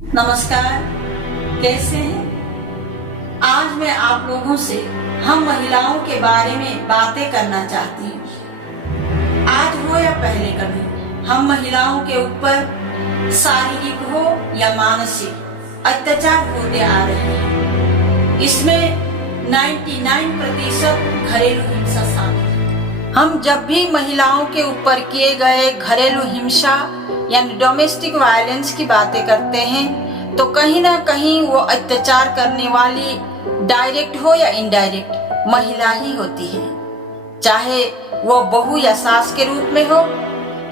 नमस्कार, कैसे हैं? आज मैं आप लोगों से हम महिलाओं के बारे में बातें करना चाहती हूँ। आज हो या पहले कभी हम महिलाओं के ऊपर शारीरिक हो या मानसिक अत्याचार होते आ रहे हैं। इसमें 99% घरेलू हिंसा शामिल है। हम जब भी महिलाओं के ऊपर किए गए घरेलू हिंसा यानी डोमेस्टिक वायलेंस की बातें करते हैं तो कहीं ना कहीं वो अत्याचार करने वाली डायरेक्ट हो या इनडायरेक्ट महिला ही होती है, चाहे वो बहू या सास के रूप में हो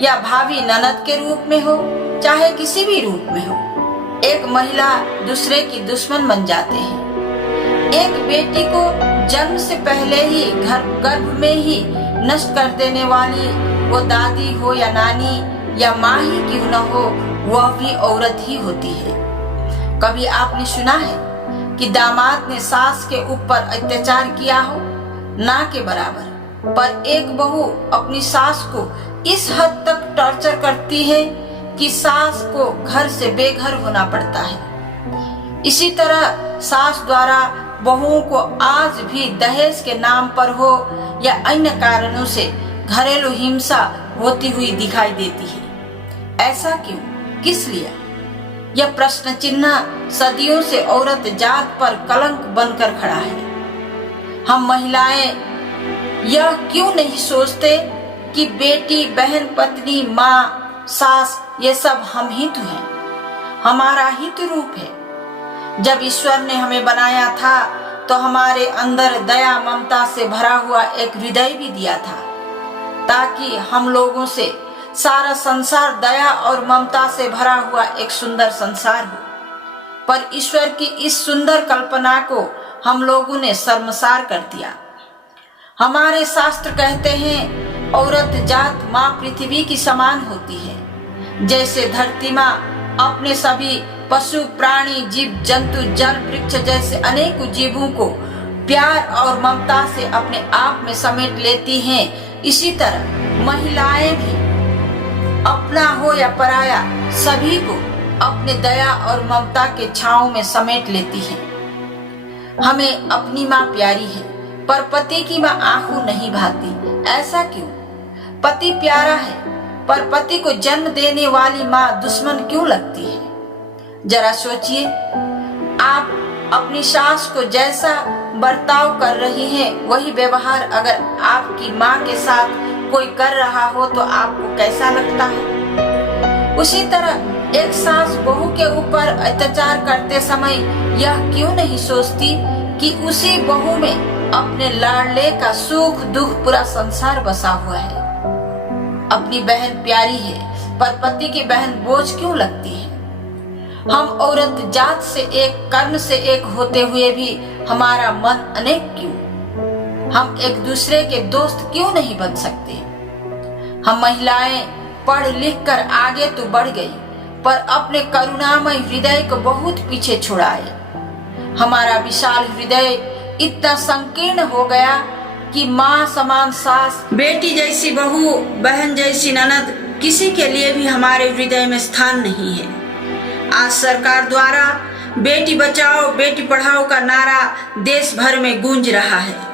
या भाभी ननद के रूप में हो, चाहे किसी भी रूप में हो। एक महिला दूसरे की दुश्मन बन जाते हैं। एक बेटी को जन्म से पहले ही गर्भ में ही नष्ट कर देने वाली वो दादी हो या नानी या माँ ही क्यों न हो, वह भी औरत ही होती है। कभी आपने सुना है कि दामाद ने सास के ऊपर अत्याचार किया हो? ना के बराबर। पर एक बहू अपनी सास को इस हद तक टॉर्चर करती है कि सास को घर से बेघर होना पड़ता है। इसी तरह सास द्वारा बहुओं को आज भी दहेज के नाम पर हो या अन्य कारणों से घरेलू हिंसा होती हुई दिखाई देती है। ऐसा क्यों, किस लिए? यह प्रश्न चिन्ह सदियों से औरत जात पर कलंक बनकर खड़ा है। हम महिलाएं यह क्यों नहीं सोचते कि बेटी, बहन, पत्नी, माँ, सास ये सब हम ही तो हैं, हमारा ही तो रूप है। जब ईश्वर ने हमें बनाया था तो हमारे अंदर दया ममता से भरा हुआ एक हृदय भी दिया था, ताकि हम लोगों से सारा संसार दया और ममता से भरा हुआ एक सुंदर संसार हो। पर ईश्वर की इस सुंदर कल्पना को हम लोगों ने शर्मसार कर दिया। हमारे शास्त्र कहते हैं औरत जात माँ पृथ्वी की समान होती है। जैसे धरती माँ अपने सभी पशु, प्राणी, जीव जंतु, जल, वृक्ष जैसे अनेक जीवों को प्यार और ममता से अपने आप में समेट लेती हैं, इसी तरह महिलाएं भी अपना हो या पराया सभी को अपने दया और ममता के छांव में समेट लेती है। हमें अपनी माँ प्यारी है, पर पति की माँ आंखों नहीं भाती। ऐसा क्यों? पति प्यारा है, पर पति को जन्म देने वाली माँ दुश्मन क्यों लगती है? जरा सोचिए, आप अपनी सास को जैसा बर्ताव कर रही हैं, वही व्यवहार अगर आपकी माँ के साथ कोई कर रहा हो तो आपको कैसा लगता है? उसी तरह एक सास बहू के ऊपर अत्याचार करते समय यह क्यों नहीं सोचती कि उसी बहू में अपने लाडले का सुख दुख पूरा संसार बसा हुआ है। अपनी बहन प्यारी है, पर पति की बहन बोझ क्यों लगती है? हम औरत जात से एक, कर्म से एक होते हुए भी हमारा मन अनेक क्यों? हम एक दूसरे के दोस्त क्यों नहीं बन सकते? हम महिलाएं पढ़ लिख कर आगे तो बढ़ गई, पर अपने करुणामय हृदय को बहुत पीछे छुड़ाए। हमारा विशाल हृदय इतना संकीर्ण हो गया कि माँ समान सास, बेटी जैसी बहू, बहन जैसी ननद किसी के लिए भी हमारे हृदय में स्थान नहीं है। आज सरकार द्वारा बेटी बचाओ बेटी पढ़ाओ का नारा देश भर में गूंज रहा है।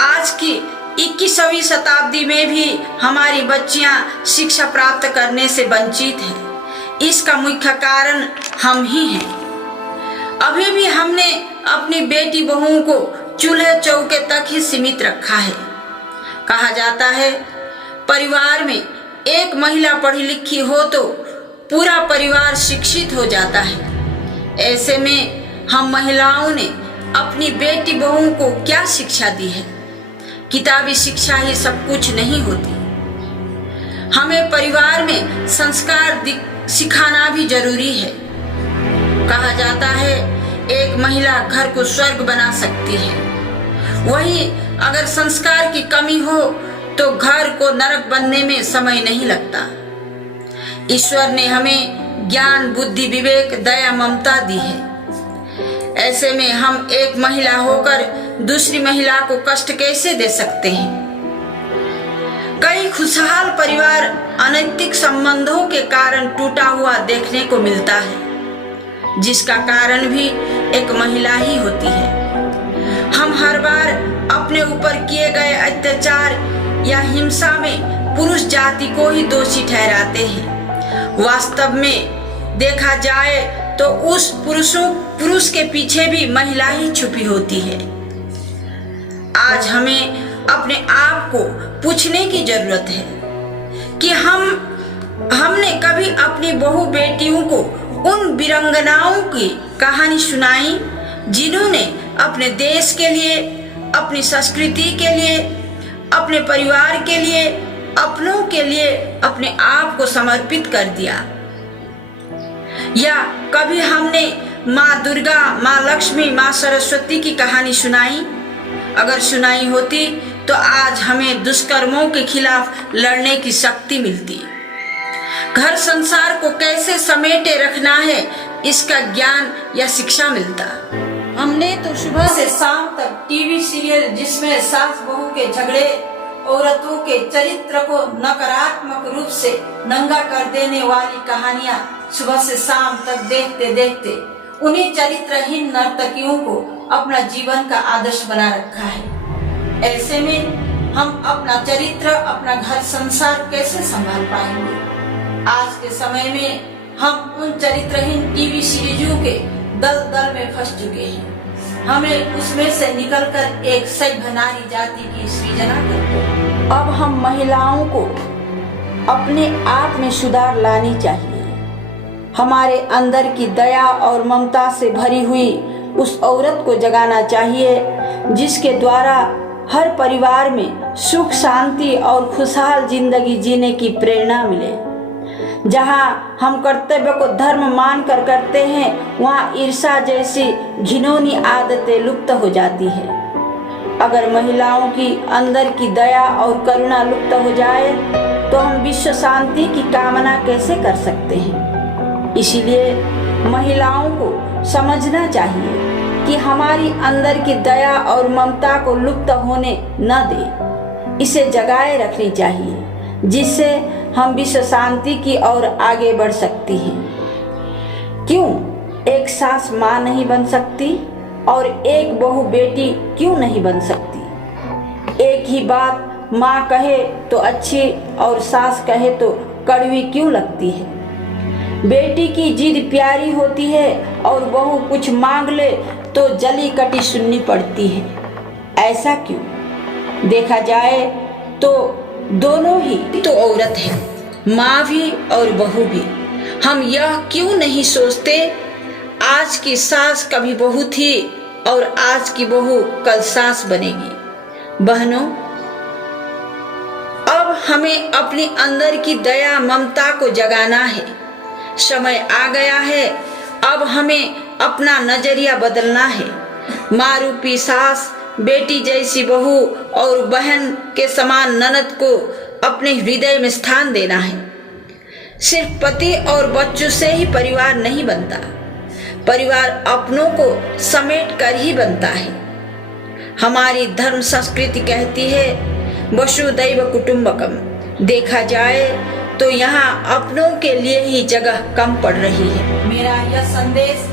आज की 21वीं शताब्दी में भी हमारी बच्चियां शिक्षा प्राप्त करने से वंचित हैं। इसका मुख्य कारण हम ही हैं। अभी भी हमने अपनी बेटी बहुओं को चूल्हे चौके तक ही सीमित रखा है। कहा जाता है परिवार में एक महिला पढ़ी लिखी हो तो पूरा परिवार शिक्षित हो जाता है। ऐसे में हम महिलाओं ने अपनी बेटी बहुओं को क्या शिक्षा दी है? किताबी शिक्षा ही सब कुछ नहीं होती। हमें परिवार में संस्कार सिखाना भी जरूरी है। कहा जाता है एक महिला घर को स्वर्ग बना सकती है, वही अगर संस्कार की कमी हो तो घर को नरक बनने में समय नहीं लगता। ईश्वर ने हमें ज्ञान, बुद्धि, विवेक, दया, ममता दी है। ऐसे में हम एक महिला होकर दूसरी महिला को कष्ट कैसे दे सकते हैं? कई खुशहाल परिवार अनैतिक संबंधों के कारण टूटा हुआ देखने को मिलता है। जिसका कारण भी एक महिला ही होती है। हम हर बार अपने ऊपर किए गए अत्याचार या हिंसा में पुरुष जाति को ही दोषी ठहराते हैं। वास्तव में देखा जाए तो उस पुरुष के पीछे भी महिला ही छुपी होती है। आज हमें अपने आप को पूछने की जरूरत है कि हमने कभी अपनी बहू बेटियों को उन वीरांगनाओं की कहानी सुनाई जिन्होंने अपने देश के लिए, अपनी संस्कृति के लिए, अपने परिवार के लिए, अपनों के लिए अपने आप को समर्पित कर दिया? या कभी हमने माँ दुर्गा, माँ लक्ष्मी, माँ सरस्वती की कहानी सुनाई? अगर सुनाई होती तो आज हमें दुष्कर्मों के खिलाफ लड़ने की शक्ति मिलती। घर संसार को कैसे समेटे रखना है इसका ज्ञान या शिक्षा मिलता। हमने तो सुबह से शाम तक टीवी सीरियल जिसमें सास बहू के झगड़े, औरतों के चरित्र को नकारात्मक रूप से नंगा कर देने वाली कहानियां सुबह से शाम तक देखते देखते उन्हीं चरित्रहीन नर्तकियों को अपना जीवन का आदर्श बना रखा है। ऐसे में हम अपना चरित्र, अपना घर संसार कैसे संभाल पाएंगे? आज के समय में हम उन चरित्रहीन टीवी सीरीजों के दल में फंस चुके हैं। हमें उसमें से निकलकर एक सभ्य नारी जाति की सृजना करते। अब हम महिलाओं को अपने आप में सुधार लानी चाहिए। हमारे अंदर की दया और ममता से भरी हुई उस औरत को जगाना चाहिए जिसके द्वारा हर परिवार में सुख, शांति और खुशहाल जिंदगी जीने की प्रेरणा मिले। जहाँ हम कर्तव्य को धर्म मान कर करते हैं, वहाँ ईर्ष्या जैसी घिनौनी आदतें लुप्त हो जाती है। अगर महिलाओं की अंदर की दया और करुणा लुप्त हो जाए तो हम विश्व शांति की कामना कैसे कर सकते हैं? इसीलिए महिलाओं को समझना चाहिए कि हमारी अंदर की दया और ममता को लुप्त होने न दे, इसे जगाए रखनी चाहिए जिससे हम विश्व शांति की ओर आगे बढ़ सकती हैं। क्यों एक सास माँ नहीं बन सकती और एक बहू बेटी क्यों नहीं बन सकती? एक ही बात माँ कहे तो अच्छी और सास कहे तो कड़वी क्यों लगती है? बेटी की जिद प्यारी होती है और बहू कुछ मांग ले तो जली कटी सुननी पड़ती है। ऐसा क्यों? देखा जाए तो दोनों ही तो औरत है, माँ भी और बहू भी। हम यह क्यों नहीं सोचते आज की सास कभी बहू थी और आज की बहू कल सास बनेगी? बहनों, अब हमें अपने अंदर की दया ममता को जगाना है। समय आ गया है, अब हमें अपना नजरिया बदलना है। माँ रूपी सास, बेटी जैसी बहू और बहन के समान ननद को अपने हृदय में स्थान देना है। सिर्फ पति और बच्चों से ही परिवार नहीं बनता, परिवार अपनों को समेट कर ही बनता है। हमारी धर्म संस्कृति कहती है वसुधैव कुटुंबकम। देखा जाए तो यहाँ अपनों के लिए ही जगह कम पड़ रही है। मेरा यह संदेश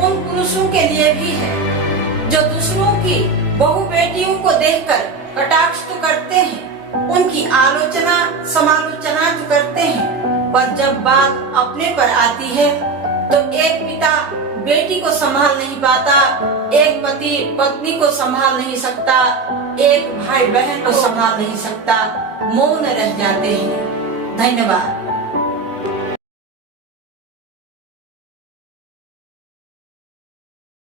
उन पुरुषों के लिए भी है जो दूसरों की बहू बेटियों को देखकर कटाक्ष तो करते हैं, उनकी आलोचना समालोचना तो करते हैं, पर जब बात अपने पर आती है तो एक पिता बेटी को संभाल नहीं पाता, एक पति पत्नी को संभाल नहीं सकता, एक भाई बहन को संभाल नहीं सकता, मौन रह जाते हैं। धन्यवाद।